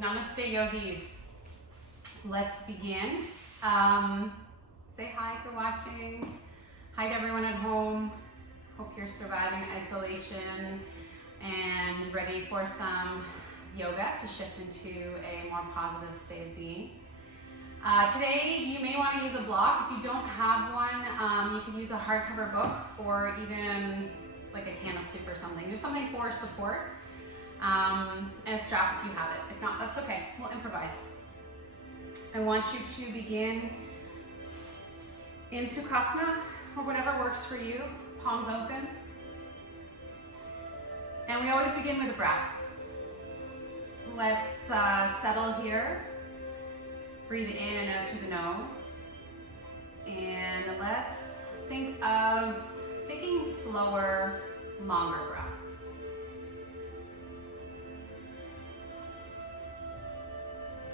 Namaste, yogis. Let's begin. Say hi if you're watching. Hi to everyone at home. Hope you're surviving isolation and ready for some yoga to shift into a more positive state of being. Today, you may want to use a block. If you don't have one, you could use a hardcover book or even like a can of soup or something. Just something for support. And a strap if you have it. If not, that's okay. We'll improvise. I want you to begin in Sukhasana or whatever works for you. Palms open. And we always begin with a breath. Let's settle here. Breathe in and out through the nose. And let's think of taking slower, longer breath.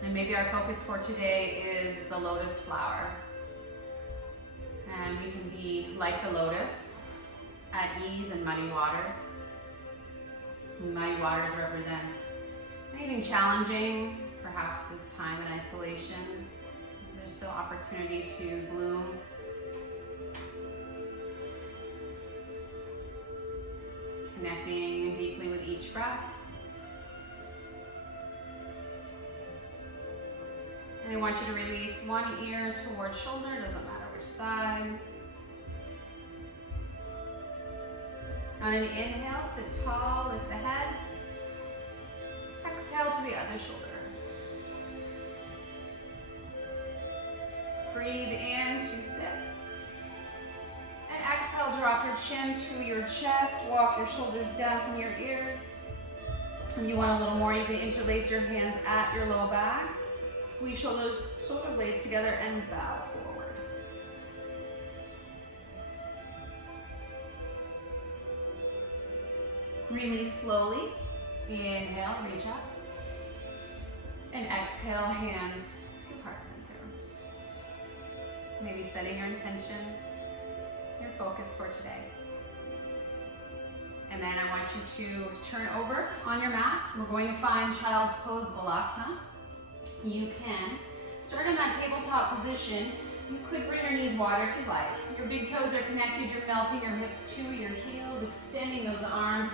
And maybe our focus for today is the lotus flower. And we can be like the lotus, at ease in muddy waters. Muddy waters represents anything challenging, perhaps this time in isolation. There's still opportunity to bloom. Connecting deeply with each breath. And I want you to release one ear towards shoulder, doesn't matter which side. On an inhale, sit tall, lift the head. Exhale to the other shoulder. Breathe in to sit. And exhale, drop your chin to your chest, walk your shoulders down from your ears. If you want a little more, you can interlace your hands at your low back. Squeeze shoulder blades together and bow forward. Release slowly. Inhale, reach up. And exhale, hands to heart center. Maybe setting your intention, your focus for today. And then I want you to turn over on your mat. We're going to find Child's Pose Balasana. You can start in that tabletop position. You could bring your knees wider if you like. Your big toes are connected. You're melting your hips to your heels, extending those arms,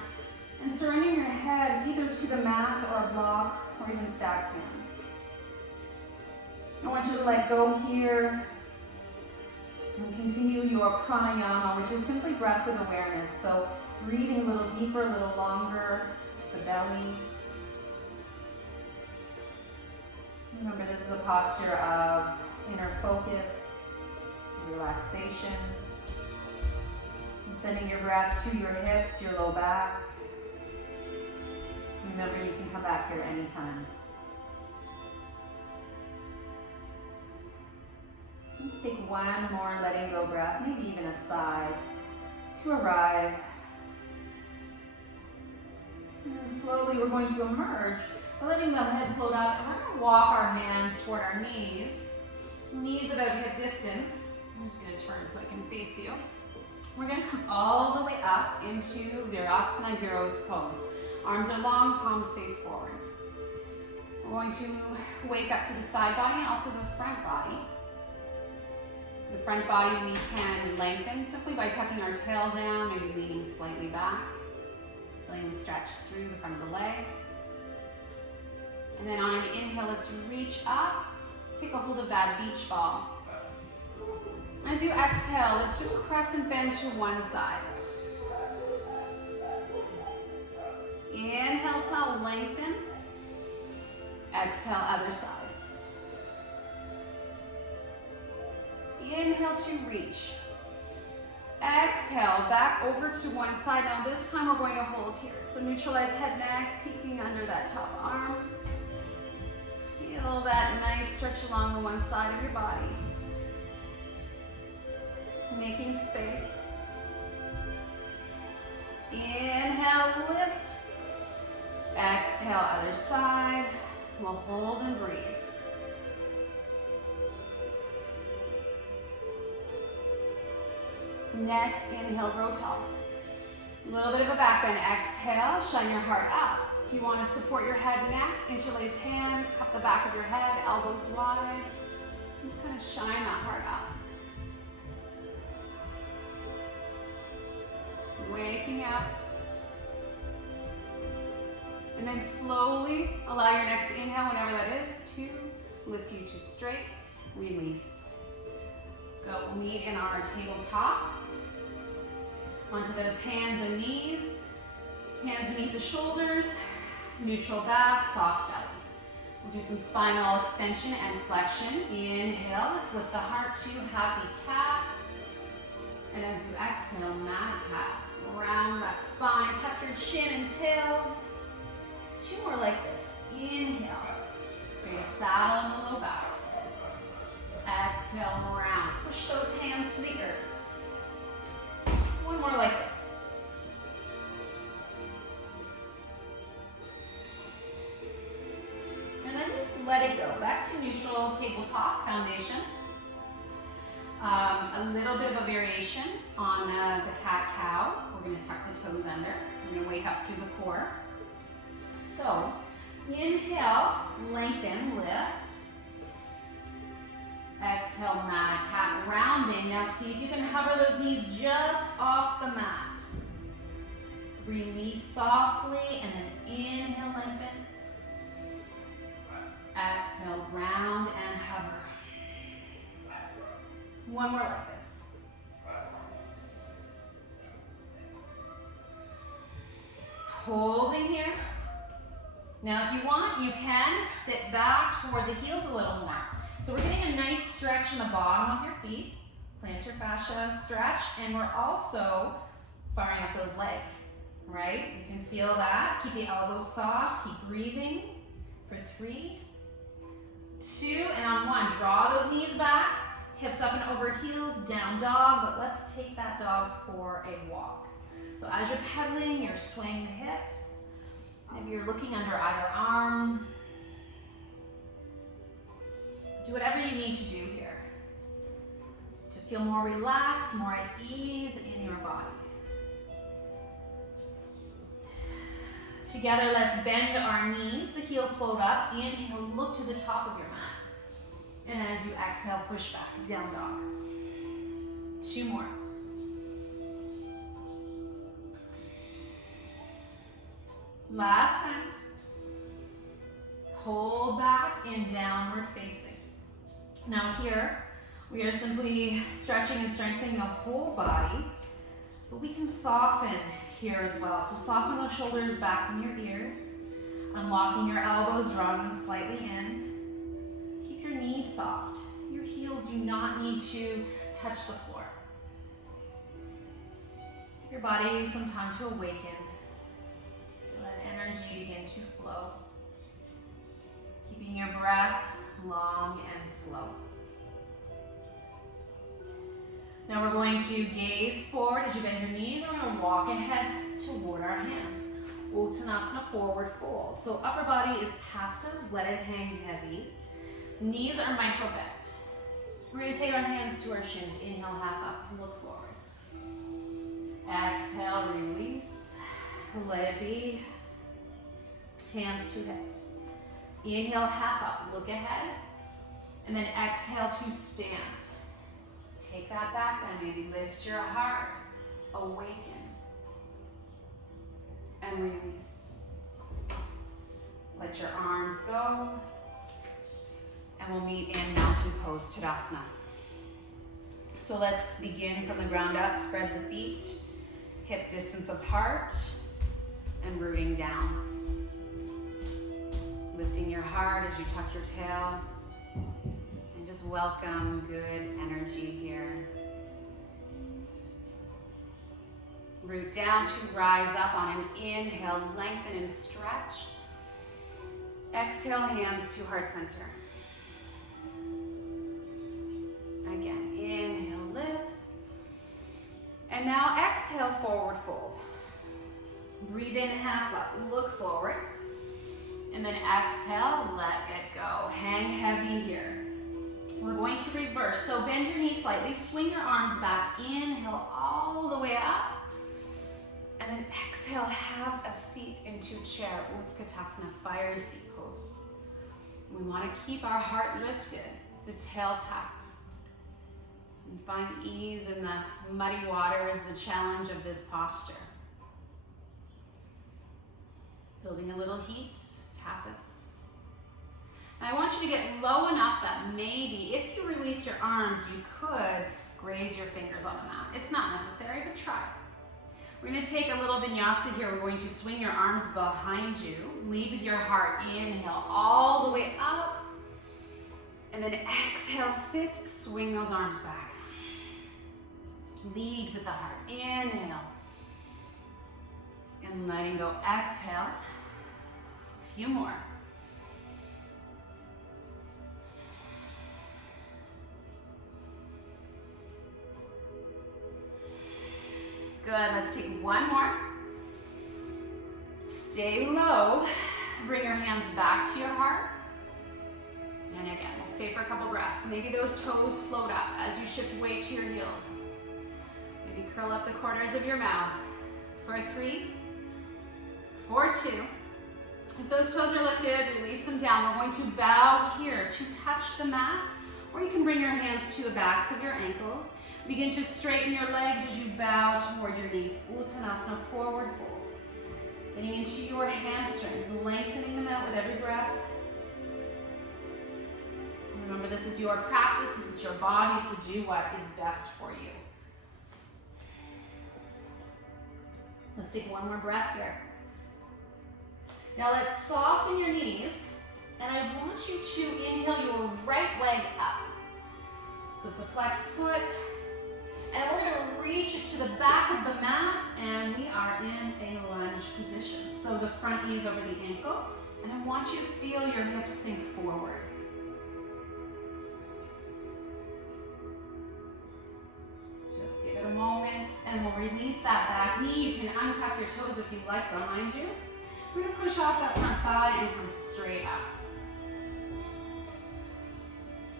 and surrendering your head either to the mat or a block or even stacked hands. I want you to let go here and continue your pranayama, which is simply breath with awareness. So breathing a little deeper, a little longer to the belly. Remember, this is a posture of inner focus, relaxation. And sending your breath to your hips, your low back. Remember, you can come back here anytime. Let's take one more letting go breath, maybe even a sigh, to arrive. And then slowly we're going to emerge. We're letting the head float up, and we're going to walk our hands toward our knees. Knees about hip distance. I'm just going to turn so I can face you. We're going to come all the way up into Virasana Gyro's pose. Arms are long, palms face forward. We're going to wake up to the side body and also the front body. The front body we can lengthen simply by tucking our tail down, maybe leaning slightly back. Feeling the stretch through the front of the legs. And then on an inhale, let's reach up. Let's take a hold of that beach ball. As you exhale, let's just crescent bend to one side. Inhale to lengthen. Exhale, other side. Inhale to reach. Exhale, back over to one side. Now this time we're going to hold here. So neutralize head, neck, peeking under that top arm. Feel that nice stretch along the one side of your body. Making space. Inhale, lift. Exhale, other side. We'll hold and breathe. Next, inhale, grow tall. A little bit of a back bend. Exhale, shine your heart up. If you want to support your head and neck, interlace hands, cup the back of your head, elbows wide. Just kind of shine that heart up. Waking up. And then slowly allow your next inhale, whenever that is, to lift you to straight, release. Go, we'll meet in our tabletop. Onto those hands and knees. Hands beneath the shoulders, neutral back, soft belly. We'll do some spinal extension and flexion. Inhale, let's lift the heart to happy cat. And as you exhale, mad cat. Round that spine, tuck your chin and tail. 2 more like this. Inhale, create a saddle in the low back. Exhale, round. Push those hands to the earth. 1 more like this. And then just let it go. Back to neutral tabletop foundation. A little bit of a variation on the cat-cow. We're going to tuck the toes under. We're going to wake up through the core. So, inhale, lengthen, lift. Exhale, mad cat, rounding. Now see if you can hover those knees just off the mat. Release softly, and then inhale, lengthen. Exhale, round and hover. 1 more like this. Holding here. Now if you want, you can sit back toward the heels a little more. So we're getting a nice stretch in the bottom of your feet. Plantar fascia stretch, and we're also firing up those legs, right? You can feel that. Keep the elbows soft, keep breathing for 3, 2, and on 1, draw those knees back, hips up and over heels, down dog, but let's take that dog for a walk. So as you're pedaling, you're swaying the hips. Maybe you're looking under either arm. Do whatever you need to do here to feel more relaxed, more at ease in your body. Together, let's bend our knees, the heels float up. Inhale, look to the top of your mat. And as you exhale, push back, down dog. 2 more. Last time. Hold back in downward facing. Now here, we are simply stretching and strengthening the whole body, but we can soften here as well. So soften those shoulders back from your ears, unlocking your elbows, drawing them slightly in. Keep your knees soft. Your heels do not need to touch the floor. Give your body some time to awaken. Let energy begin to flow. Keeping your breath long and slow. Now we're going to gaze forward as you bend your knees. We're going to walk ahead toward our hands. Uttanasana, forward fold. So upper body is passive, let it hang heavy. Knees are micro bent. We're going to take our hands to our shins. Inhale, half up, look forward. Exhale, release. Let it be. Hands to hips. Inhale, half up, look ahead. And then exhale to stand. Take that back bend, maybe lift your heart, awaken, and release. Let your arms go, and we'll meet in mountain pose, Tadasana. So let's begin from the ground up, spread the feet, hip distance apart, and rooting down. Lifting your heart as you tuck your tail. And just welcome good energy here. Root down to rise up on an inhale, lengthen and stretch. Exhale, hands to heart center. Again, inhale, lift. And now exhale, forward fold. Breathe in, half up, look forward. And then exhale, let it go. Hang heavy here. We're going to reverse. So bend your knees slightly, swing your arms back. Inhale all the way up. And then exhale, have a seat into chair, Utkatasana, fire seat pose. We want to keep our heart lifted, the tail tucked, and find ease in the muddy waters, the challenge of this posture. Building a little heat, tapas. And I want you to get low enough that maybe if you release your arms, you could graze your fingers on the mat. It's not necessary, but try. We're going to take a little vinyasa here. We're going to swing your arms behind you. Lead with your heart. Inhale all the way up. And then exhale, sit, swing those arms back. Lead with the heart. Inhale. And letting go. Exhale. A few more. Good, let's take one more. Stay low. Bring your hands back to your heart. And again, we'll stay for a couple breaths. Maybe those toes float up as you shift weight to your heels. Maybe curl up the corners of your mouth. For 3, for 2. If those toes are lifted, release them down. We're going to bow here to touch the mat, or you can bring your hands to the backs of your ankles. Begin to straighten your legs as you bow toward your knees. Uttanasana, forward fold. Getting into your hamstrings, lengthening them out with every breath. Remember, this is your practice, this is your body, so do what is best for you. Let's take one more breath here. Now let's soften your knees, and I want you to inhale your right leg up. So it's a flexed foot. And we're going to reach it to the back of the mat, and we are in a lunge position. So the front knee is over the ankle, and I want you to feel your hips sink forward. Just give it a moment, and we'll release that back knee. You can untuck your toes if you like behind you. We're going to push off that front thigh and come straight up.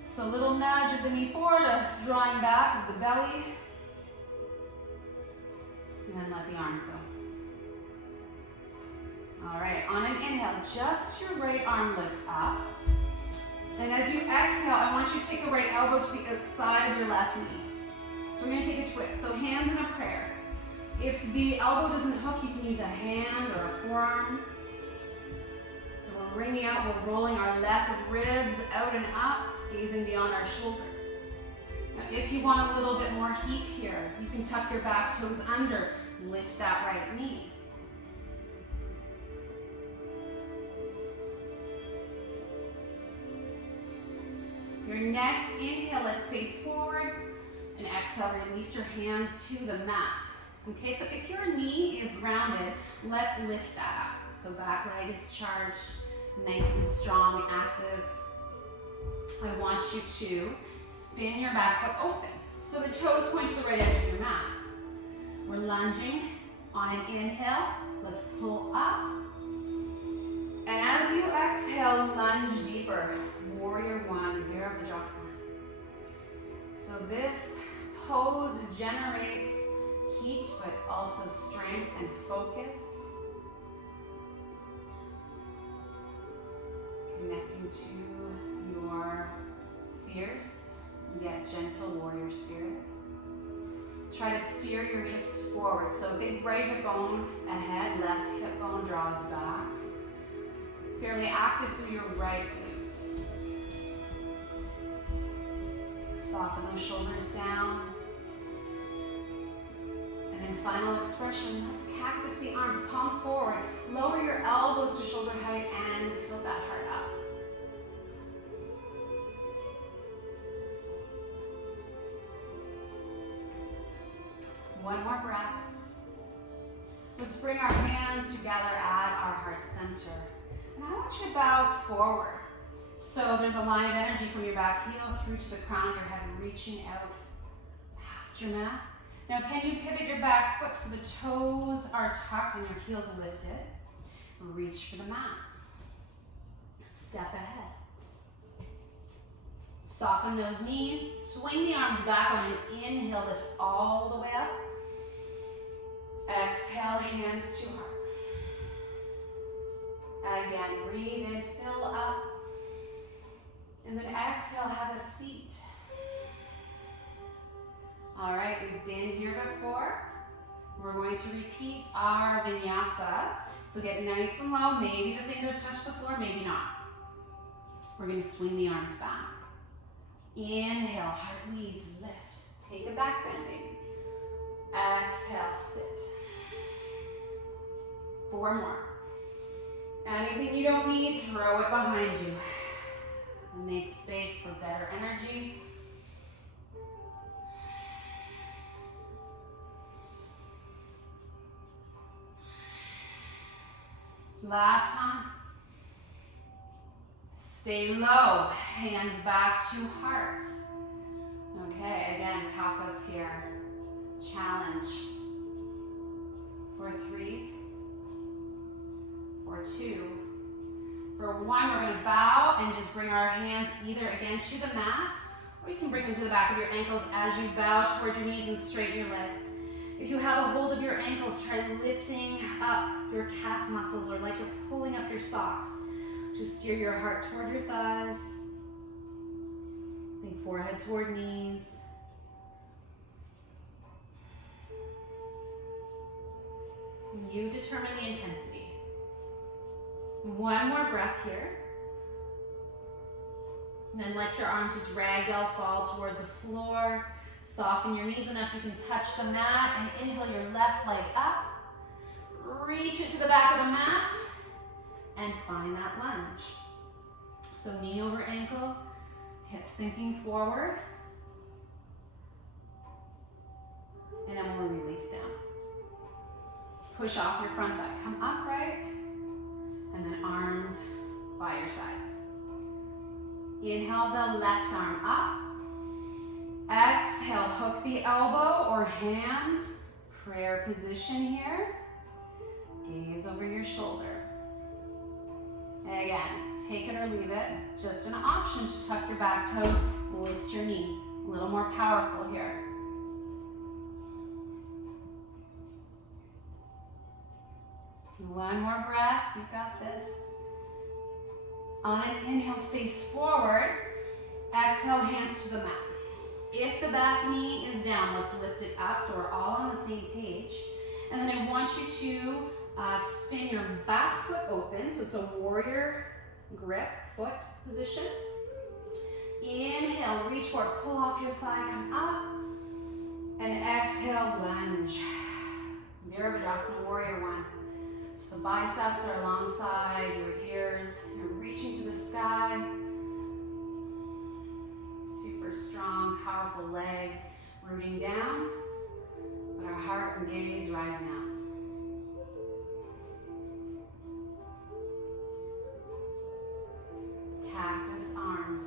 So a little nudge of the knee forward, a drawing back of the belly. And then let the arms go. All right, on an inhale, just your right arm lifts up. And as you exhale, I want you to take the right elbow to the outside of your left knee. So we're going to take a twist. So hands in a prayer. If the elbow doesn't hook, you can use a hand or a forearm. So we're bringing out, we're rolling our left ribs out and up, gazing beyond our shoulder. Now, if you want a little bit more heat here, you can tuck your back toes under, lift that right knee. Your next inhale, let's face forward, and exhale, release your hands to the mat. Okay, so if your knee is grounded, let's lift that up. So back leg is charged, nice and strong, active. I want you to spin your back foot open. So the toes point to the right edge of your mat. We're lunging on an inhale. Let's pull up. And as you exhale, lunge deeper. Warrior One, Virabhadrasana. So this pose generates heat, but also strength and focus. Connecting to your fierce yet gentle warrior spirit. Try to steer your hips forward. So big right hip bone ahead, left hip bone draws back. Fairly active through your right glute. Soften those shoulders down. And then final expression, let's cactus the arms, palms forward. Lower your elbows to shoulder height and tilt that heart up. One more breath. Let's bring our hands together at our heart center. And I want you to bow forward. So there's a line of energy from your back heel through to the crown of your head, reaching out past your mat. Now can you pivot your back foot so the toes are tucked and your heels are lifted? Reach for the mat. Step ahead. Soften those knees. Swing the arms back on an inhale, lift all the way up. Exhale, hands to heart. Again, breathe in, fill up. And then exhale, have a seat. All right, we've been here before. We're going to repeat our vinyasa. So get nice and low. Maybe the fingers touch the floor, maybe not. We're going to swing the arms back. Inhale, heart leads, lift. Take a back bend, maybe. Exhale, sit. 4 more. Anything you don't need, throw it behind you. Make space for better energy. Last time. Stay low, hands back to heart. Okay, again, tapas here. Challenge. For 3, for 2, for 1, we're going to bow and just bring our hands either again to the mat, or you can bring them to the back of your ankles as you bow toward your knees and straighten your legs. If you have a hold of your ankles, try lifting up your calf muscles or like you're pulling up your socks to steer your heart toward your thighs. Think forehead toward knees. You determine the intensity. 1 more breath here. And then let your arms just ragdoll fall toward the floor. Soften your knees enough you can touch the mat, and inhale your left leg up. Reach it to the back of the mat and find that lunge. So knee over ankle, hips sinking forward. And then we'll release down. Push off your front butt, come upright, and then arms by your sides. Inhale the left arm up. Exhale, hook the elbow or hand, prayer position here. Gaze over your shoulder. Again, take it or leave it. Just an option to tuck your back toes, lift your knee. A little more powerful here. One more breath, you got this. On an inhale, face forward. Exhale, hands to the mat. If the back knee is down, let's lift it up so we're all on the same page. And then I want you to spin your back foot open, so it's a warrior grip foot position. Inhale, reach forward, pull off your thigh, come up. And exhale, lunge. Virabhadrasana, warrior 1. So the biceps are alongside your ears. You're reaching to the sky. Super strong, powerful legs rooting down, but our heart and gaze rising up. Cactus arms.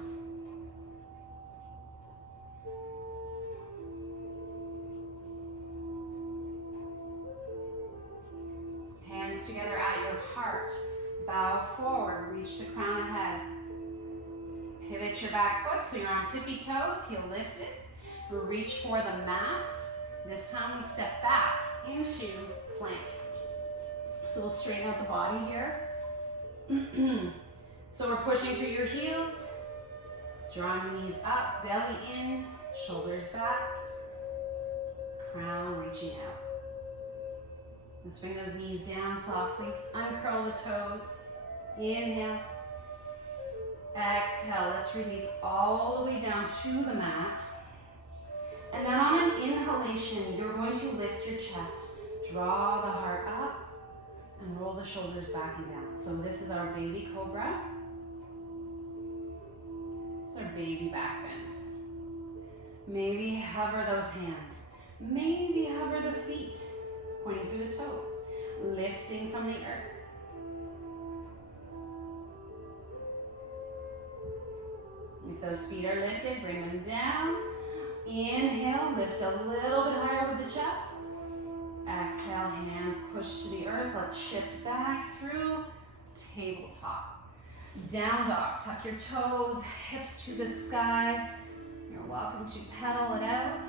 Hands together at your heart. Bow forward, reach the crown ahead. Pivot your back foot so you're on tippy toes, heel lifted. Reach for the mat. This time we step back into plank. So we'll straighten out the body here. So we're pushing through your heels, drawing the knees up, belly in, shoulders back, crown reaching out. Let's bring those knees down softly, uncurl the toes, inhale. Exhale, let's release all the way down to the mat. And then on an inhalation, you're going to lift your chest, draw the heart up, and roll the shoulders back and down. So this is our baby cobra. This is our baby back bend. Maybe hover those hands. Maybe hover the feet, pointing through the toes, lifting from the earth. If those feet are lifted, bring them down. Inhale, lift a little bit higher with the chest. Exhale, hands push to the earth. Let's shift back through tabletop. Down dog, tuck your toes, hips to the sky. You're welcome to pedal it out.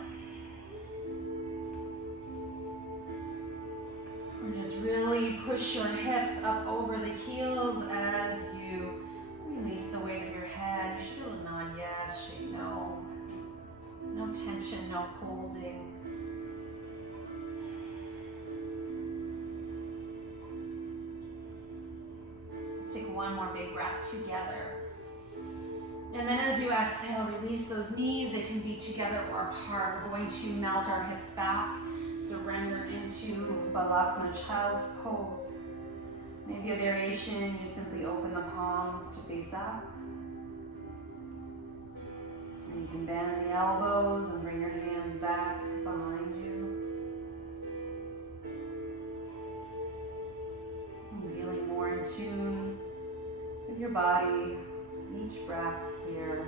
And just really push your hips up over the heels as you release the weight of your head. You should be able to nod yes, shake no. No tension, no holding. Let's take one more big breath together. And then as you exhale, release those knees. They can be together or apart. We're going to melt our hips back. Surrender into Balasana, Child's Pose. Maybe a variation, you simply open the palms to face up. And you can bend the elbows and bring your hands back behind you. And feeling more in tune with your body, each breath here.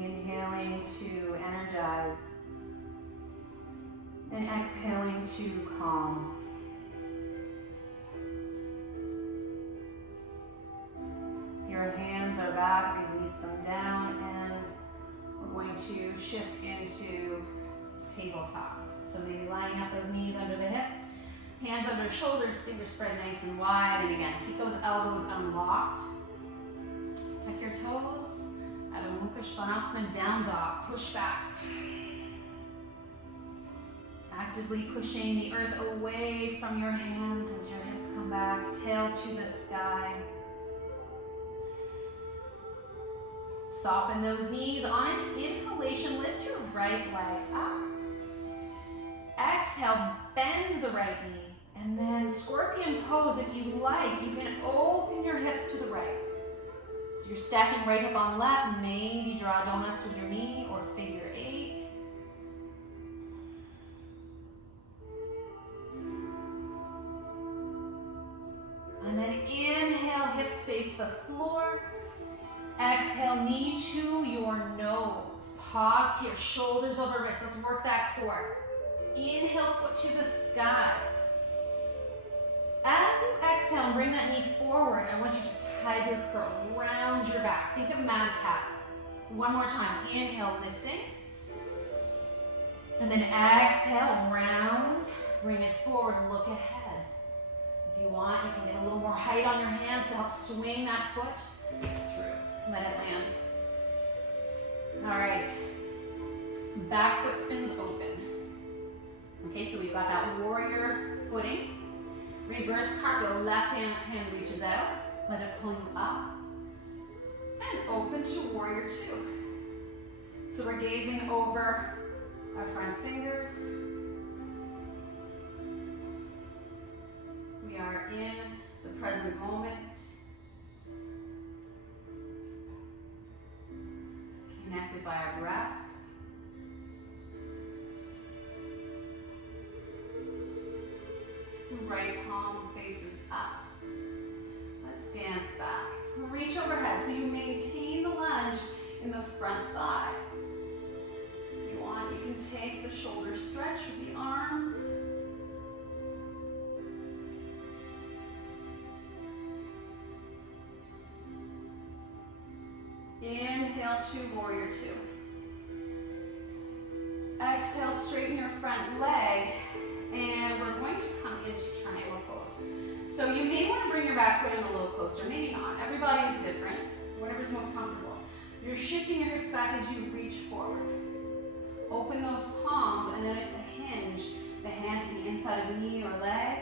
Inhaling to energize and exhaling to calm. Your hands are back, release them down, and we're going to shift into tabletop. So maybe lining up those knees under the hips, hands under shoulders, fingers spread nice and wide, and again, keep those elbows unlocked. Tuck your toes. Adho Mukha Svanasana, down dog, push back. Actively pushing the earth away from your hands as your hips come back, tail to the sky. Soften those knees. On an inhalation, lift your right leg up. Exhale, bend the right knee. And then scorpion pose, if you like, you can open your hips to the right. So you're stacking right hip on left, maybe draw donuts with your knee or figure 8. And then inhale, hips face the floor. Exhale, knee to your nose. Pause here, shoulders over wrists. Let's work that core. Inhale, foot to the sky. As you exhale and bring that knee forward, I want you to tiger curl, round your back. Think of mad cat. One more time. Inhale, lifting. And then exhale, round. Bring it forward, look ahead. If you want, you can get a little more height on your hands to help swing that foot through. Let it land. All right. Back foot spins open. Okay, so we've got that warrior footing. Reverse cartwheel, left hand reaches out. Let it pull you up. And open to warrior 2. So we're gazing over our front fingers. We are in the present moment. Connected by our breath. Right palm faces up. Let's dance back. Reach overhead so you maintain the lunge in the front thigh. If you want, you can take the shoulders stretch with the arms. Inhale to warrior 2. Exhale, straighten your front leg. And we're going to come into triangle pose. So you may want to bring your back foot in a little closer, maybe not. Everybody is different, whatever's most comfortable. You're shifting your hips back as you reach forward. Open those palms, and then it's a hinge. The hand to the inside of a knee or leg,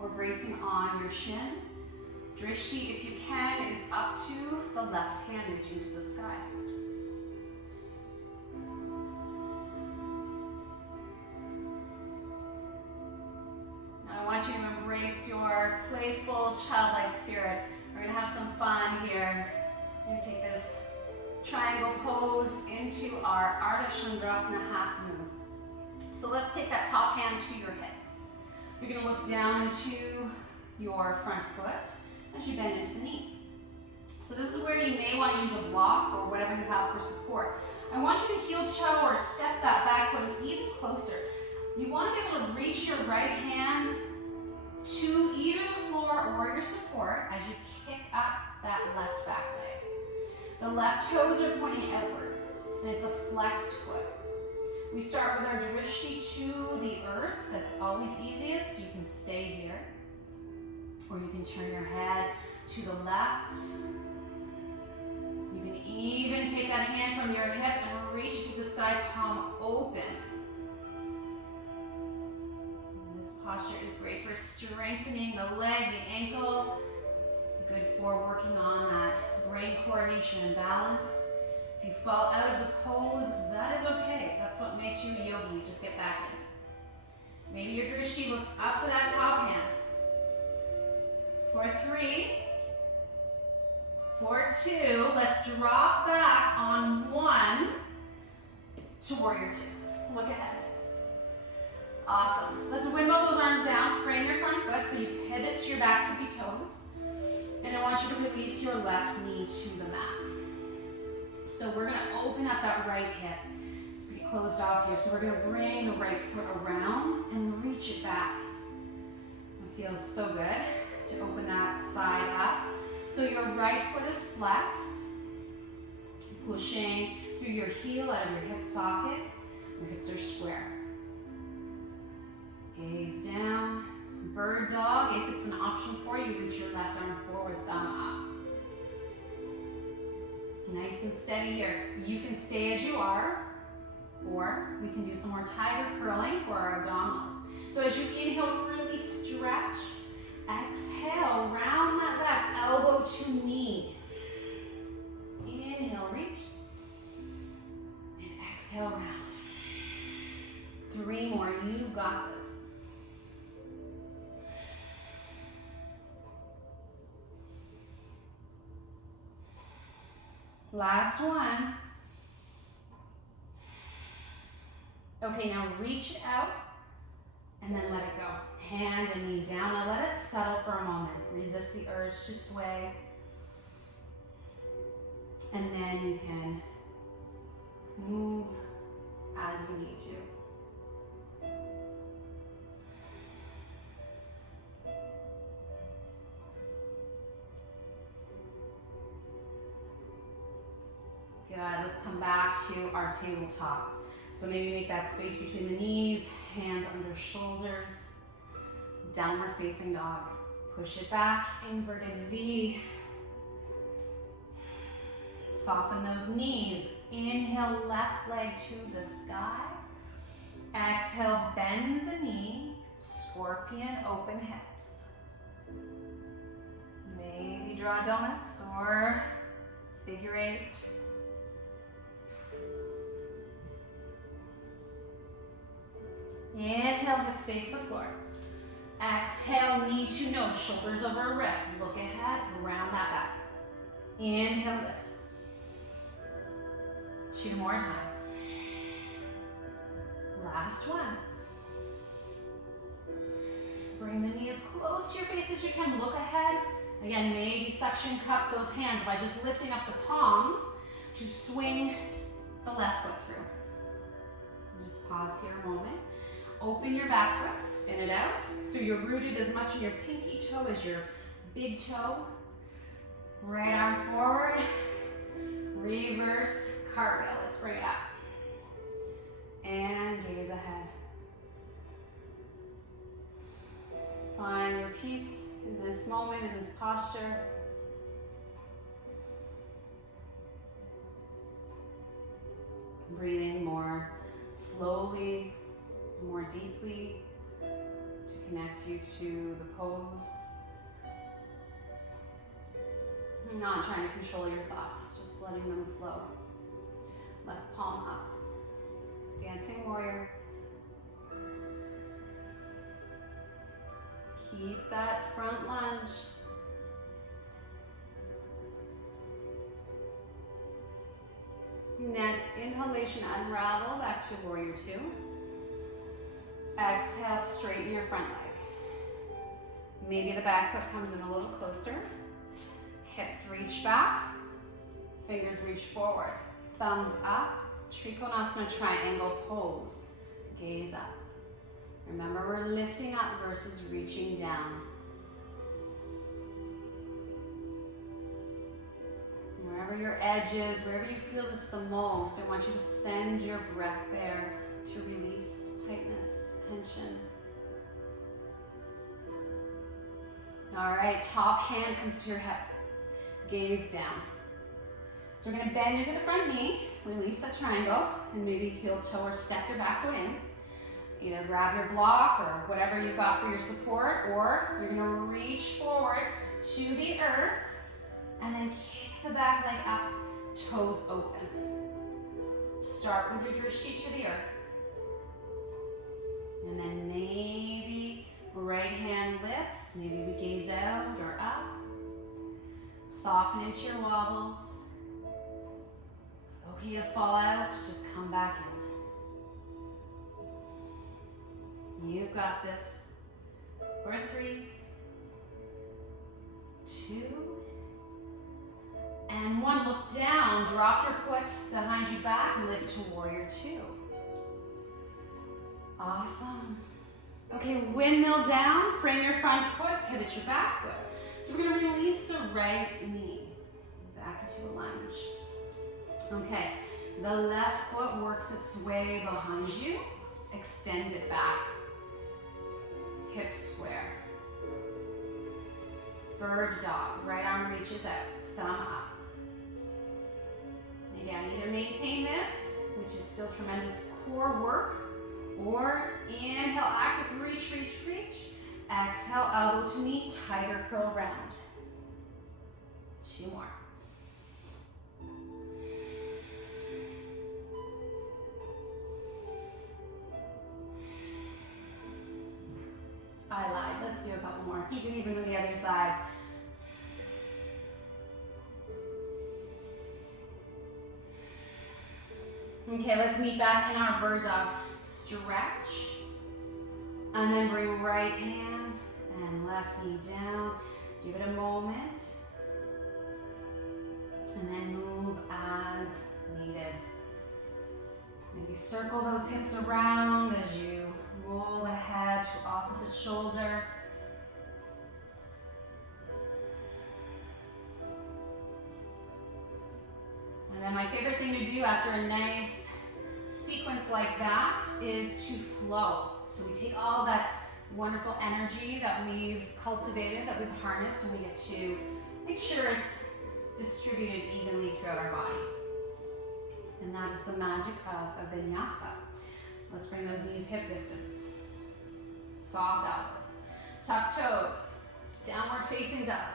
or bracing on your shin. Drishti, if you can, is up to the left hand, reaching to the sky. I want you to embrace your playful, childlike spirit. We're going to have some fun here. We're going to take this triangle pose into our Ardha Chandrasana half moon. So let's take that top hand to your hip. You're going to look down into your front foot as you bend into the knee. So this is where you may want to use a block or whatever you have for support. I want you to heel toe or step that back foot even closer. You want to be able to reach your right hand to either the floor or your support as you kick up that left back leg. The left toes are pointing outwards. and it's a flexed foot. We start with our drishti to the earth. That's always easiest. You can stay here, or you can turn your head to the left. You can even take that hand from your hip and reach it to the sky, palm open. And this posture is great for strengthening the leg, the ankle. Good for working on that brain coordination and balance. If you fall out of the pose, that is okay. That's what makes you a yogi. You just get back in. Maybe your drishti looks up to that top hand. For 3, for 2, let's drop back on 1 to warrior 2. Look ahead. Awesome. Let's windmill those arms down. Frame your front foot so you pivot to your back tippy toes. And I want you to release your left knee to the mat. So we're going to open up that right hip. It's pretty closed off here. So we're going to bring the right foot around and reach it back. It feels so good to open that side up. So your right foot is flexed, pushing through your heel out of your hip socket. Your hips are square. Gaze down. Bird dog, if it's an option for you, reach your left arm forward, thumb up. Nice and steady here. You can stay as you are, or we can do some more tiger curling for our abdominals. So as you inhale, really stretch. Exhale, round that back, elbow to knee. Inhale, reach. And exhale, round. 3 more, you got this. Last one. Okay, now reach out and then let it go. Hand and knee down. Now let it settle for a moment. Resist the urge to sway. And then you can move as you need to. Good, let's come back to our tabletop. So maybe make that space between the knees, hands under shoulders, downward facing dog. Push it back, inverted V. Soften those knees. Inhale, left leg to the sky. Exhale, bend the knee, scorpion, open hips. Maybe draw donuts or figure 8. Inhale, hips face the floor. Exhale, knee to nose, shoulders over wrist. Look ahead, round that back. Inhale, lift. 2 more times. Last one. Bring the knee as close to your face as you can. Look ahead. Again, maybe suction cup those hands by just lifting up the palms to swing the left foot through. Just pause here a moment. Open your back foot, spin it out. So you're rooted as much in your pinky toe as your big toe. Right arm forward. Reverse cartwheel. Let's bring it up. And gaze ahead. Find your peace in this moment, in this posture. Breathing more slowly, more deeply to connect you to the pose. I'm not trying to control your thoughts, just letting them flow. Left palm up. Dancing warrior. Keep that front lunge. Next inhalation, unravel back to warrior 2. Exhale, straighten your front leg. Maybe the back foot comes in a little closer. Hips reach back. Fingers reach forward. Thumbs up. Trikonasana triangle pose. Gaze up. Remember, we're lifting up versus reaching down. We're Wherever your edge is, wherever you feel this the most, I want you to send your breath there to release tightness, tension. All right, top hand comes to your hip, gaze down. So we're gonna bend into the front knee, release that triangle, and maybe heel toe or step your back foot in. Either grab your block or whatever you've got for your support, or you're gonna reach forward to the earth and then kick the back leg up, toes open. Start with your drishti to the earth. And then maybe right hand lifts, maybe we gaze out or up. Soften into your wobbles. It's okay to fall out, just come back in. You've got this. For 3, 2, and 1. Look down, drop your foot behind your back, lift to warrior 2. Awesome. Okay, windmill down, frame your front foot, pivot your back foot. So we're gonna release the right knee, back into a lunge. Okay, the left foot works its way behind you, extend it back. Hips square. Bird dog, right arm reaches out, thumb up. Again, either maintain this, which is still tremendous core work, or inhale, active reach, reach, reach. Exhale, elbow to knee, tighter curl round. 2 more. I lied, let's do a couple more. Keep it even on the other side. Okay, let's meet back in our bird dog. Stretch, and then bring right hand and left knee down. Give it a moment, and then move as needed. Maybe circle those hips around as you roll the head to opposite shoulder. And then my favorite thing to do after a nice sequence like that is to flow. So we take all that wonderful energy that we've cultivated, that we've harnessed, and we get to make sure it's distributed evenly throughout our body. And that is the magic of a vinyasa. Let's bring those knees hip distance. Soft elbows. Tuck toes. Downward facing dog.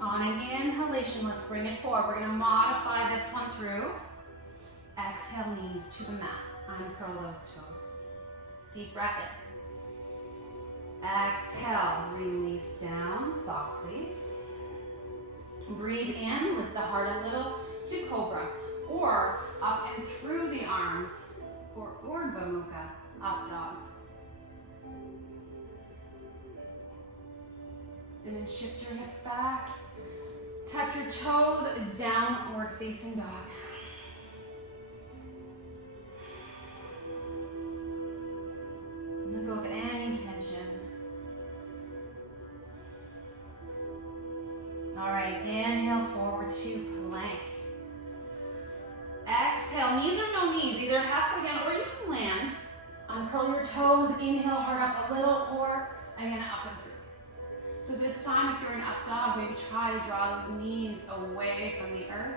On an inhalation, let's bring it forward. We're going to modify this one through. Exhale, knees to the mat. Uncurl those toes. Deep breath in. Exhale, release down softly. Breathe in, lift the heart a little to cobra, or up and through the arms for Urdhva Mukha, up dog. And then shift your hips back. Tuck your toes, downward facing dog. Let go of any tension. All right, inhale forward to plank. Exhale, knees or no knees, either halfway down or you can land. Uncurl your toes, inhale hard up a little, or again up and through. So this time, if you're in up dog, maybe try to draw those knees away from the earth.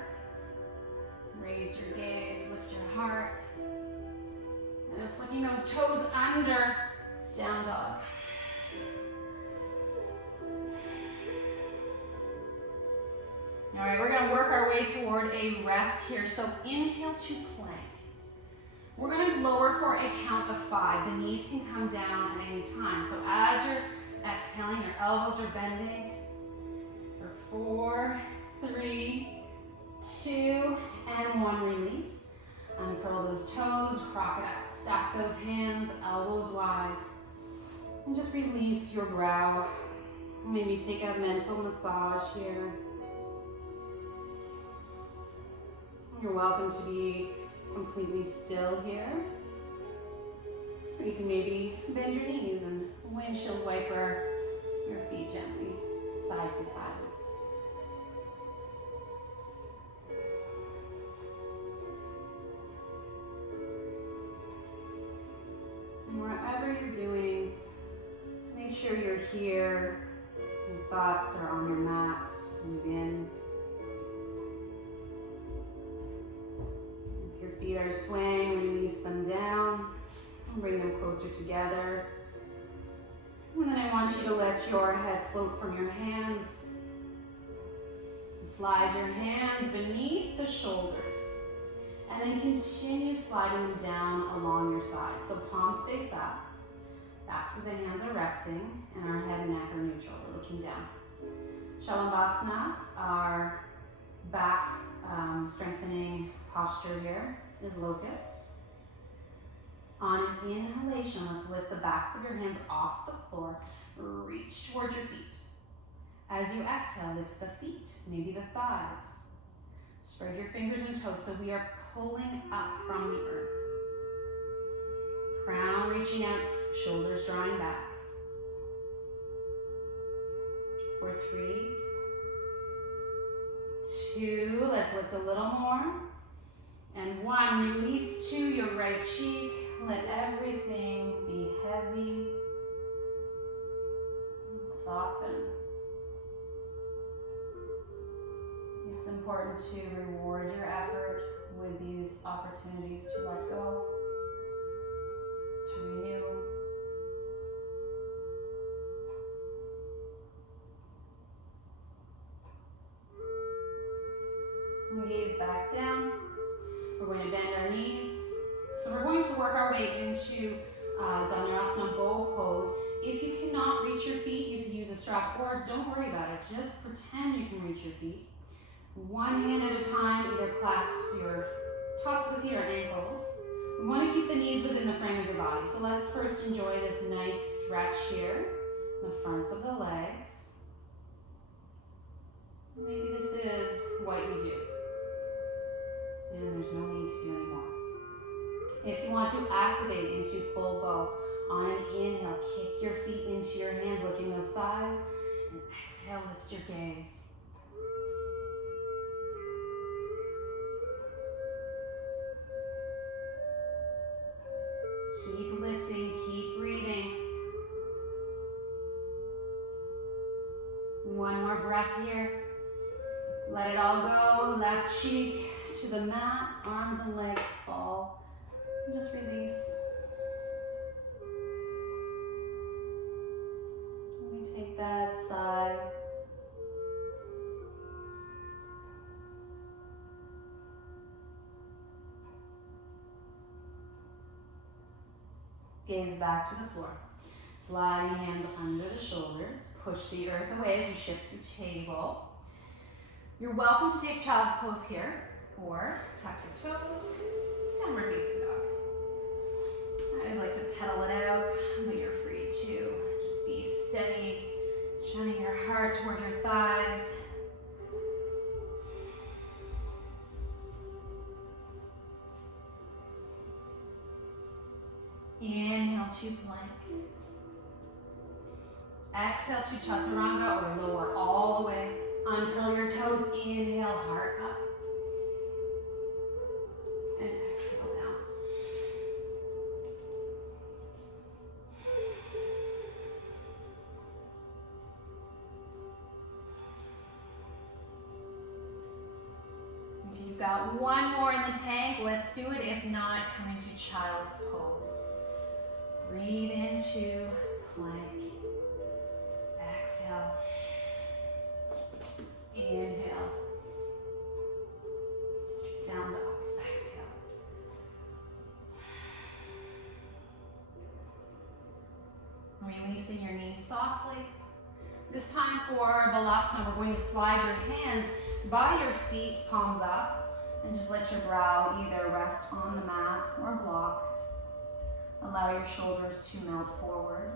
Raise your gaze, lift your heart. And then flicking those toes under, down dog. All right, we're gonna work our way toward a rest here. So inhale to plank. We're gonna lower for a count of 5. The knees can come down at any time. So as you're exhaling, your elbows are bending. For 4, 3, 2, and 1, release. Uncurl those toes, crocodile. Stack those hands, elbows wide. And just release your brow. Maybe take a mental massage here. You're welcome to be completely still here. Or you can maybe bend your knees and windshield wiper your feet gently. side to side. And wherever you're doing, just make sure you're here. Your thoughts are on your mat. Move in. If your feet are swaying, release them down and bring them closer together. And then I want you to let your head float from your hands. Slide your hands beneath the shoulders. And then continue sliding them down along your side. So palms face up. Backs of the hands are resting. And our head and neck are neutral. We're looking down. Shalabhasana, our back strengthening posture here, is locust. On an inhalation, let's lift the backs of your hands off the floor. Reach towards your feet. As you exhale, lift the feet, maybe the thighs. Spread your fingers and toes so we are pulling up from the earth. Crown reaching out, shoulders drawing back. For 3, 2, let's lift a little more. And 1, release to your right cheek. Let everything be heavy and soften. It's important to reward your effort with these opportunities to let go, to renew. And gaze back down. We're going to bend our knees. So we're going to work our way into Dhanurasana bow pose. If you cannot reach your feet, you can use a strap, or don't worry about it. Just pretend you can reach your feet. One hand at a time, either clasps your tops of the feet or ankles. We want to keep the knees within the frame of your body. So let's first enjoy this nice stretch here, the fronts of the legs. Maybe this is what you do. And there's no need to do any more. If you want to activate into full bow, on an inhale, kick your feet into your hands, lifting those thighs, and exhale, lift your gaze. Keep lifting, keep breathing. One more breath here. Let it all go, left cheek to the mat, arms and legs fall. And just release. Let me take that side. Gaze back to the floor. Sliding hands under the shoulders. Push the earth away as you shift your table. You're welcome to take child's pose here, or tuck your toes, downward facing dog. I always like to pedal it out, but you're free to just be steady, shining your heart toward your thighs. Inhale to plank. Exhale to chaturanga, or lower all the way. Uncurl your toes, inhale, heart up. And exhale down. If you've got one more in the tank, let's do it. If not, come into child's pose. Breathe into plank. Exhale. Inhale. Down dog. Exhale. Releasing your knees softly. This time for Balasana, we're going to slide your hands by your feet, palms up, and just let your brow either rest on the mat or block. Allow your shoulders to melt forward.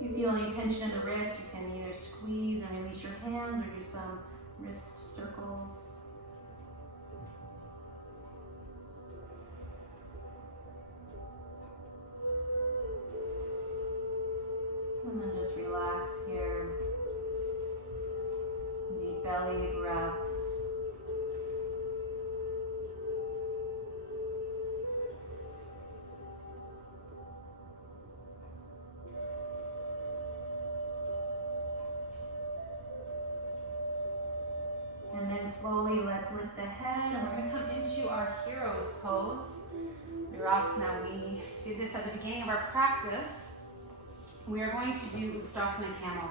If you feel any tension in the wrist, you can either squeeze and release your hands or do some wrist circles. And then just relax here. into our hero's pose. Virasana, we did this at the beginning of our practice. We are going to do Uttanasana Camel.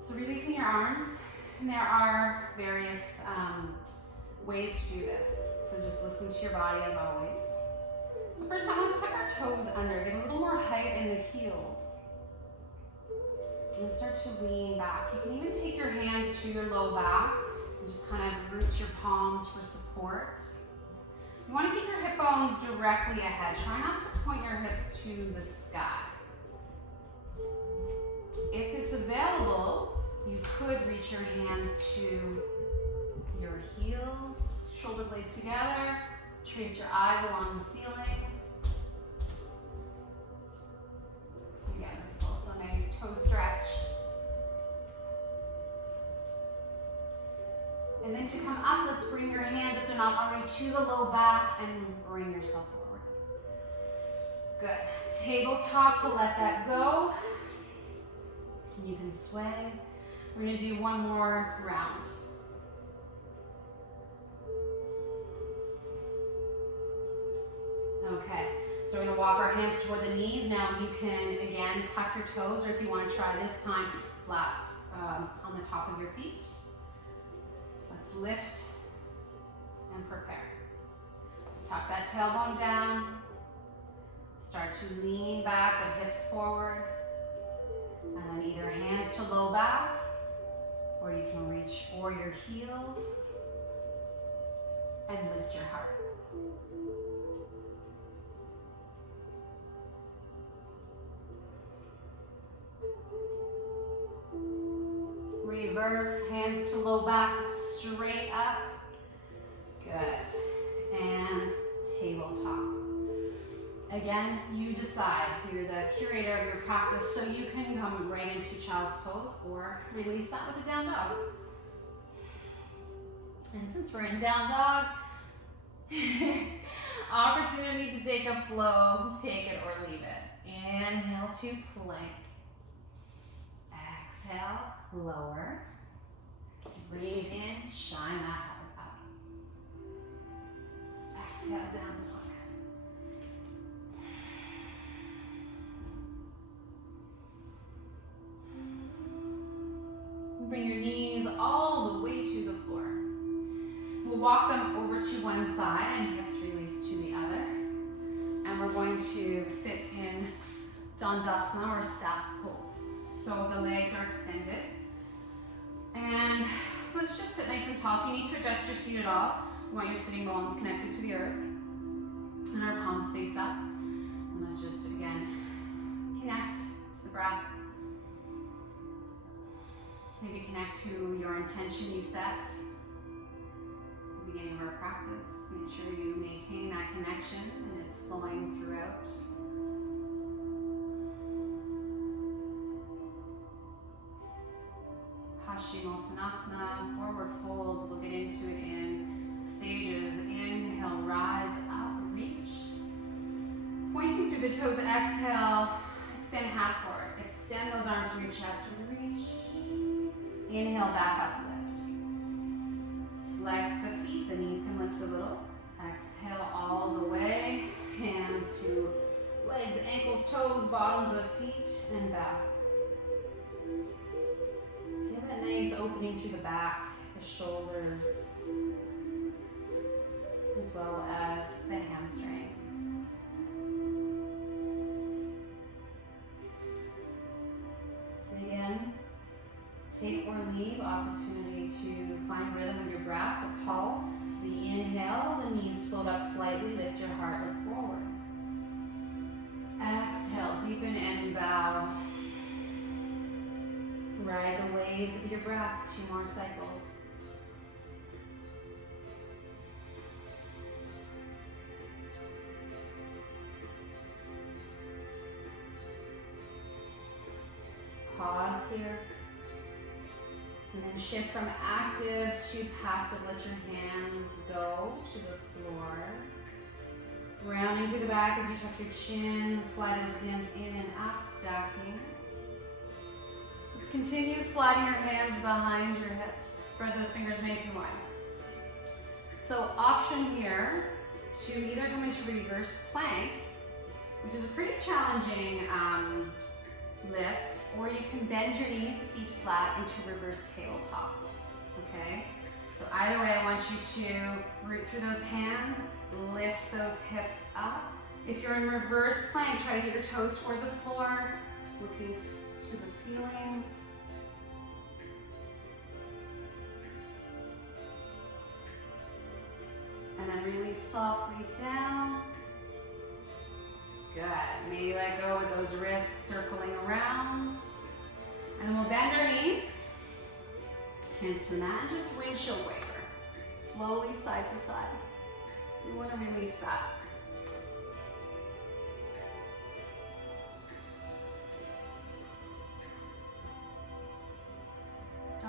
So releasing your arms, and there are various ways to do this. So just listen to your body as always. So first time, let's tuck our toes under, get a little more height in the heels. And start to lean back. You can even take your hands to your low back and just kind of root your palms for support. You want to keep your hip bones directly ahead. Try not to point your hips to the sky. If it's available, you could reach your hands to your heels, shoulder blades together, trace your eyes along the ceiling. Again, this is also a nice toe stretch. And then to come up, let's bring your hands, if they're not already, to the low back and bring yourself forward. Good. Tabletop to let that go. You can sway. We're going to do one more round. Okay, so we're going to walk our hands toward the knees. Now you can, again, tuck your toes, or if you want to try this time, flats on the top of your feet. Let's lift and prepare. So tuck that tailbone down. Start to lean back with hips forward. And then either hands to low back, or you can reach for your heels and lift your heart. Reverse, hands to low back, straight up. Good. And tabletop. Again, you decide. You're the curator of your practice, so you can come right into child's pose or release that with a down dog. And since we're in down dog, opportunity to take a flow, take it or leave it. Inhale to plank. Exhale, lower. Breathe in, shine that heart up. Exhale, down dog. Bring your knees all the way to the floor. We'll walk them over to one side and hips release to the other. And we're going to sit in Dandasana or staff pose. So the legs are extended. And let's just sit nice and tall. If you need to adjust your seat at all, you want your sitting bones connected to the earth. And our palms face up. And let's just, again, connect to the breath. Maybe connect to your intention you set at the beginning of our practice. Make sure you maintain that connection and it's flowing throughout. Paschimottanasana, forward fold. We'll get into it in stages. Inhale, rise up, reach. Pointing through the toes, exhale, extend half forward. Extend those arms from your chest with a reach. Inhale, back up, lift. Flex the feet, the knees can lift a little. Exhale all the way. Hands to legs, ankles, toes, bottoms of feet, and back. Give a nice opening through the back, the shoulders, as well as the hamstrings. And again, take or leave, opportunity to find rhythm with your breath, the pulse, the inhale, the knees float up slightly, lift your heart, look forward. Exhale, deepen and bow. Ride the waves of your breath, 2 more cycles. Pause here. And then shift from active to passive. Let your hands go to the floor. Rounding through the back as you tuck your chin. Slide those hands in and up, stacking. Let's continue sliding your hands behind your hips. Spread those fingers nice and wide. So option here to either come into reverse plank, which is a pretty challenging lift, or you can bend your knees, feet flat, into reverse tabletop, okay? So either way, I want you to root through those hands, lift those hips up. If you're in reverse plank, try to get your toes toward the floor, looking to the ceiling. And then release softly down. Good. Maybe let go with those wrists circling around. And then we'll bend our knees. Hands to the mat and just windshield waver. Slowly side to side. We want to release that.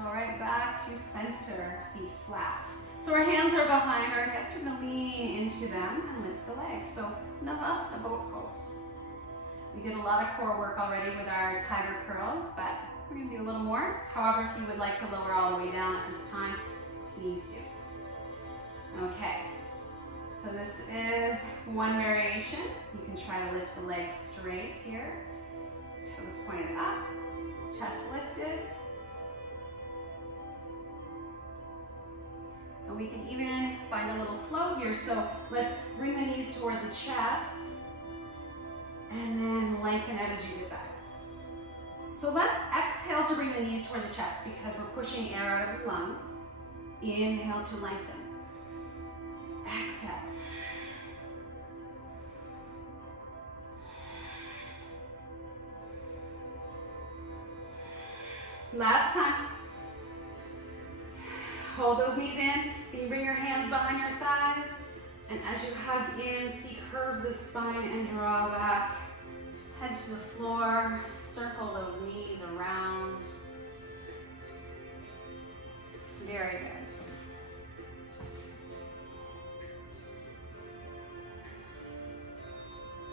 All right, back to center, feet flat. So our hands are behind our hips. We're going to lean into them and lift the legs. So Navasana boat pose. We did a lot of core work already with our tiger curls, but we're going to do a little more. However, if you would like to lower all the way down at this time, please do. Okay, so this is one variation. You can try to lift the legs straight here. Toes pointed up, chest lifted. And we can even find a little flow here. So let's bring the knees toward the chest and then lengthen out as you do that. So let's exhale to bring the knees toward the chest because we're pushing air out of the lungs. Inhale to lengthen. Exhale. Last time. Hold those knees in. Then you bring your hands behind your thighs. And as you hug in, see, curve the spine and draw back. Head to the floor. Circle those knees around. Very good.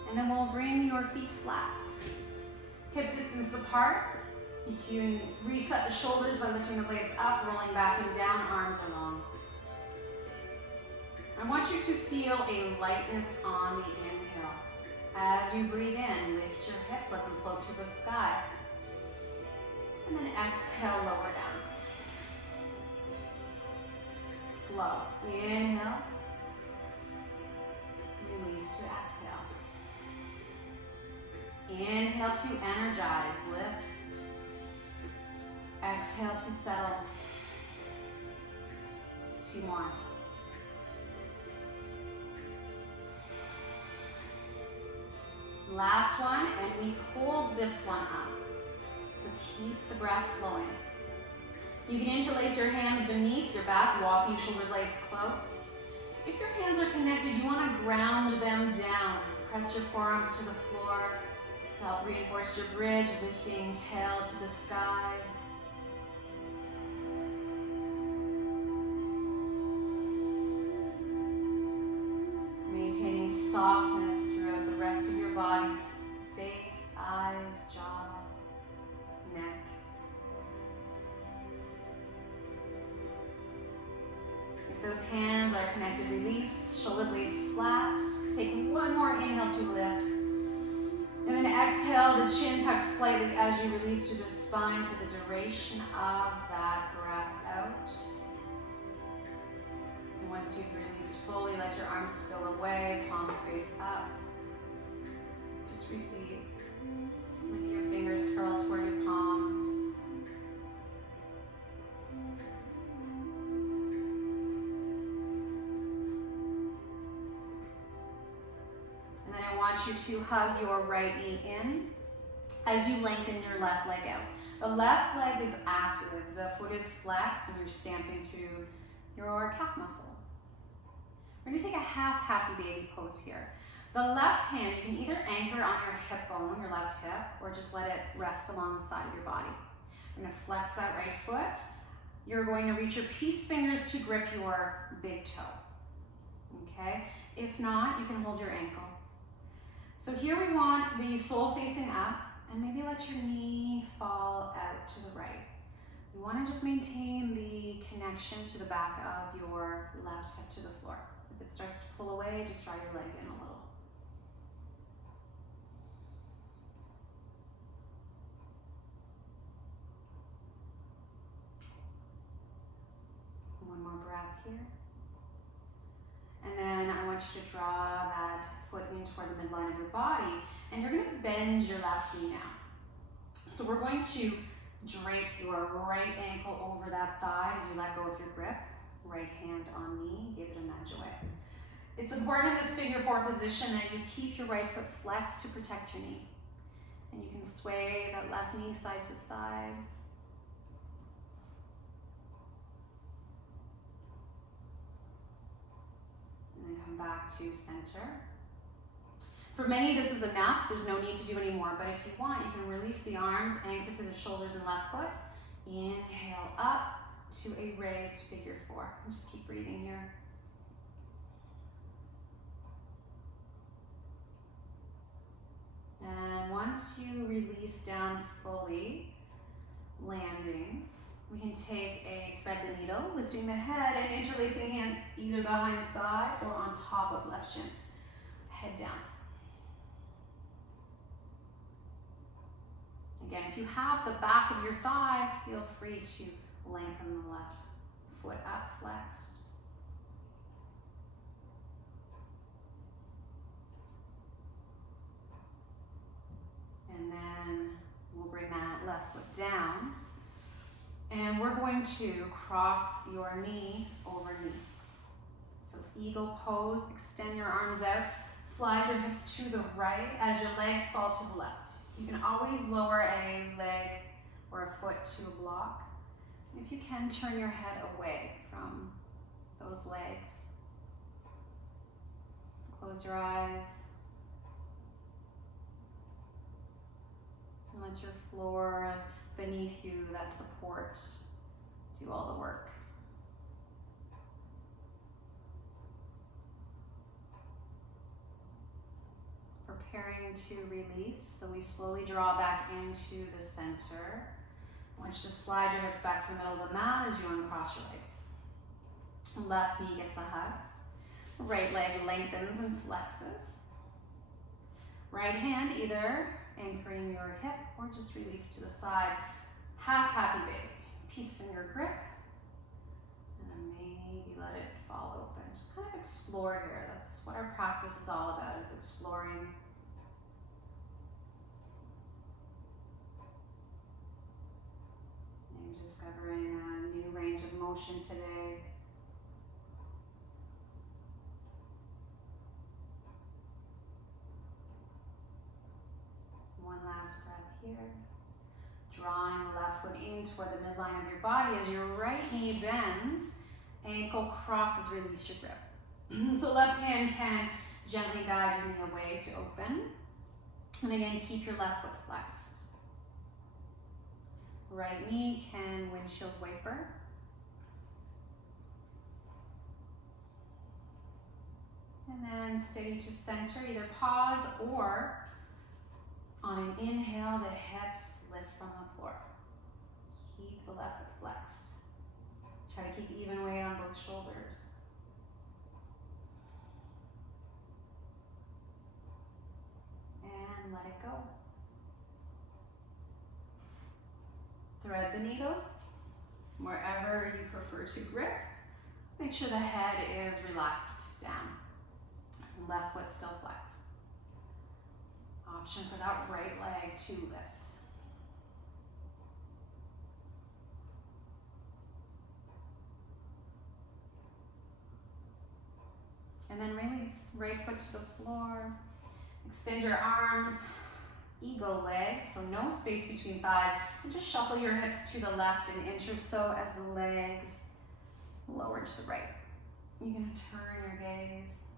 And then we'll bring your feet flat. Hip distance apart. You can reset the shoulders by lifting the blades up, rolling back and down, arms are long. I want you to feel a lightness on the inhale. As you breathe in, lift your hips, let them float to the sky. And then exhale, lower down. Flow. Inhale. Release to exhale. Inhale to energize, lift. Exhale to settle. 2 more. Last one, and we hold this one up. So keep the breath flowing. You can interlace your hands beneath your back, walking shoulder blades close. If your hands are connected, you want to ground them down. Press your forearms to the floor to help reinforce your bridge, lifting tail to the sky. Maintaining softness throughout the rest of your body, face, eyes, jaw, neck. If those hands are connected, release, shoulder blades flat. Take one more inhale to lift. And then exhale, the chin tucks slightly as you release through the spine for the duration of that breath out. And once you've released fully, let your arms spill away, palms face up. Just receive. Let your fingers curl toward your palms. And then I want you to hug your right knee in as you lengthen your left leg out. The left leg is active. The foot is flexed and you're stamping through your calf muscle. We're going to take a half happy baby pose here. The left hand, you can either anchor on your hip bone, your left hip, or just let it rest along the side of your body. We're going to flex that right foot. You're going to reach your peace fingers to grip your big toe. Okay? If not, you can hold your ankle. So here we want the sole facing up, and maybe let your knee fall out to the right. You want to just maintain the connection to the back of your left hip to the floor. If it starts to pull away, just draw your leg in a little. One more breath here. And then I want you to draw that foot in toward the midline of your body, and you're going to bend your left knee now. So we're going to drape your right ankle over that thigh as you let go of your grip. Right hand on knee, give it a nudge away. It's important in this figure four position that you keep your right foot flexed to protect your knee. And you can sway that left knee side to side. And then come back to center. For many, this is enough. There's no need to do any more, but if you want, you can release the arms, anchor to the shoulders and left foot. Inhale up to a raised figure four. And just keep breathing here. And once you release down fully, landing, we can take a thread the needle, lifting the head and interlacing hands either behind the thigh or on top of left shin. Head down. Again, if you have the back of your thigh, feel free to lengthen the left foot up, flexed. And then we'll bring that left foot down. And we're going to cross your knee over knee. So eagle pose, extend your arms out, slide your hips to the right as your legs fall to the left. You can always lower a leg or a foot to a block. If you can, turn your head away from those legs. Close your eyes. And let your floor beneath you, that support, do all the work. Preparing to release, so we slowly draw back into the center. I want you to slide your hips back to the middle of the mat as you uncross your legs. Left knee gets a hug. Right leg lengthens and flexes. Right hand either anchoring your hip or just release to the side. Half happy baby. Peace finger grip. And then maybe let it fall open. Just kind of explore here. That's what our practice is all about, is exploring. Maybe discovering a new range of motion today. One last breath here. Drawing the left foot in toward the midline of your body as your right knee bends, ankle crosses, release your grip. So left hand can gently guide your knee away to open. And again, keep your left foot flexed. Right knee can windshield wiper. And then steady to center, either pause or on an inhale, the hips lift from the floor. Keep the left foot flexed. Try to keep even weight on both shoulders. And let it go. Thread the needle wherever you prefer to grip. Make sure the head is relaxed down. So left foot still flexed. Option for that right leg to lift. And then release, right foot to the floor. Extend your arms, eagle legs, so no space between thighs. And just shuffle your hips to the left an inch or so as the legs lower to the right. You're gonna turn your gaze.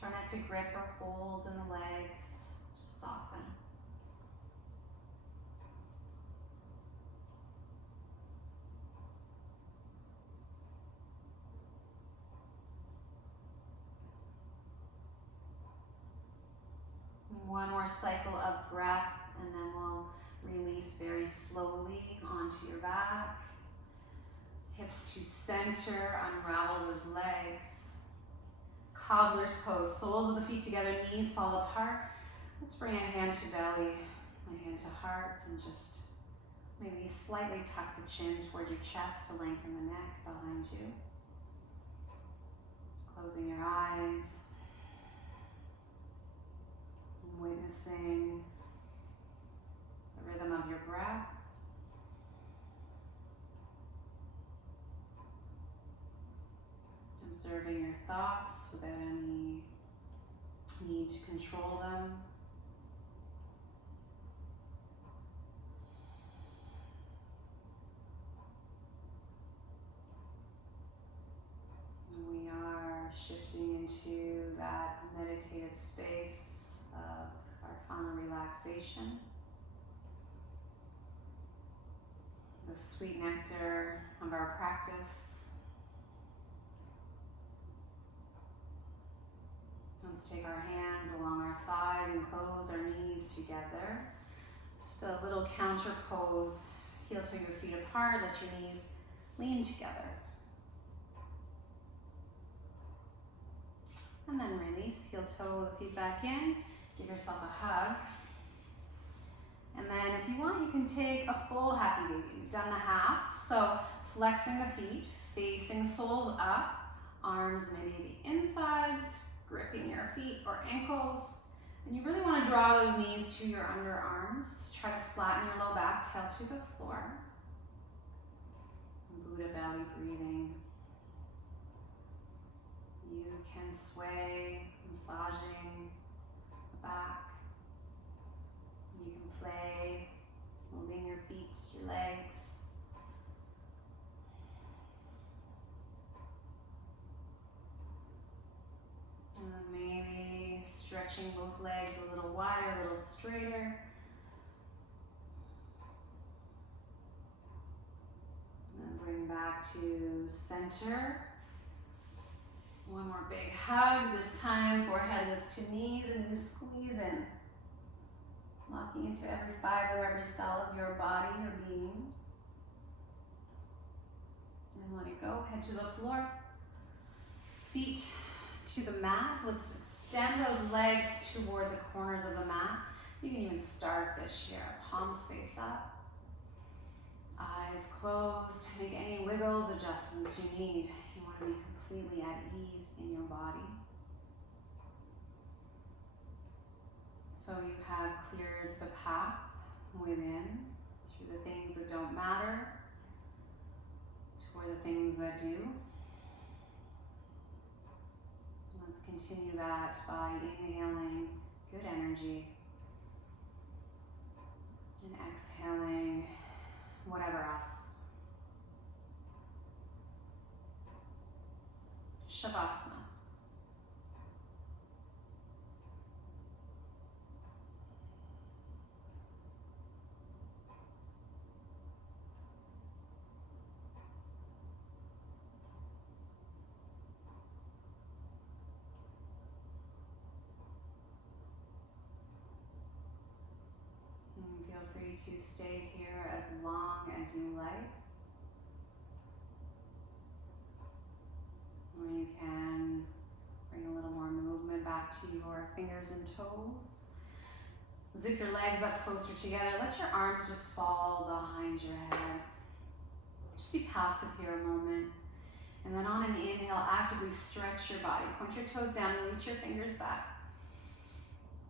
Try not to grip or hold in the legs, just soften. One more cycle of breath, and then we'll Release very slowly onto your back. Hips to center, unravel those legs. Cobbler's pose, soles of the feet together, knees fall apart. Let's bring a hand to belly, a hand to heart, and just maybe slightly tuck the chin toward your chest to lengthen the neck behind you. Closing your eyes, witnessing the rhythm of your breath. Observing your thoughts without any need to control them. We are shifting into that meditative space of our final relaxation. The sweet nectar of our practice. Let's take our hands along our thighs and close our knees together. Just a little counter pose. Heel to your feet apart, let your knees lean together. And then release, heel toe the feet back in. Give yourself a hug. And then if you want, you can take a full happy baby. We've done the half. So flexing the feet, facing soles up, arms maybe the insides, gripping your feet or ankles. And you really want to draw those knees to your underarms. Try to flatten your low back, tail to the floor. Buddha belly breathing. You can sway, massaging the back. You can play, moving your feet, your legs. And then maybe stretching both legs a little wider, a little straighter. And then bring back to center. One more big hug, this time forehead lifts to knees and you squeeze in. Locking into every fiber, every cell of your body, your being. And let it go, head to the floor. Feet to the mat. Let's extend those legs toward the corners of the mat. You can even starfish here, palms face up. Eyes closed, make any wiggles, adjustments you need. You want to be completely at ease in your body. So you have cleared the path within, through the things that don't matter, toward the things that do. Let's continue that by inhaling good energy and exhaling whatever else. Shavasana. And feel free to stay here as long as you like. Or you can bring a little more movement back to your fingers and toes. Zip your legs up closer together. Let your arms just fall behind your head. Just be passive here a moment. And then on an inhale, actively stretch your body. Point your toes down and reach your fingers back.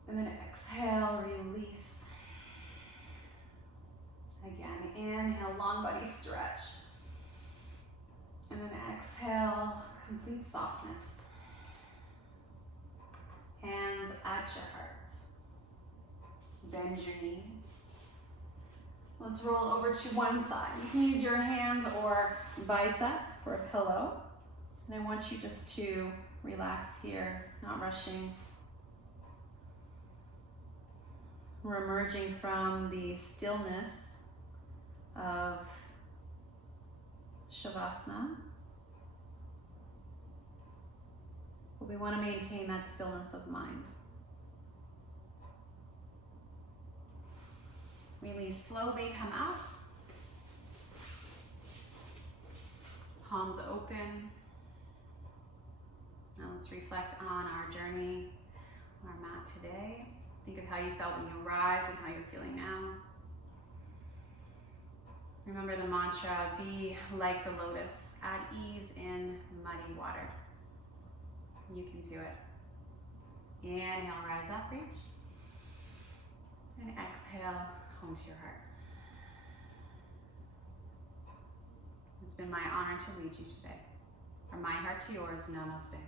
And then exhale, release. Again, inhale, long body stretch. And then exhale, complete softness. Hands at your heart. Bend your knees. Let's roll over to one side. You can use your hands or bicep for a pillow. And I want you just to relax here, not rushing. We're emerging from the stillness of Shavasana. But we want to maintain that stillness of mind. Release slowly, come up. Palms open. Now let's reflect on our journey, our mat today. Think of how you felt when you arrived and how you're feeling now. Remember the mantra, be like the lotus, at ease in muddy water. You can do it. Inhale, rise up, reach. And exhale, home to your heart. It's been my honor to lead you today. From my heart to yours, namaste.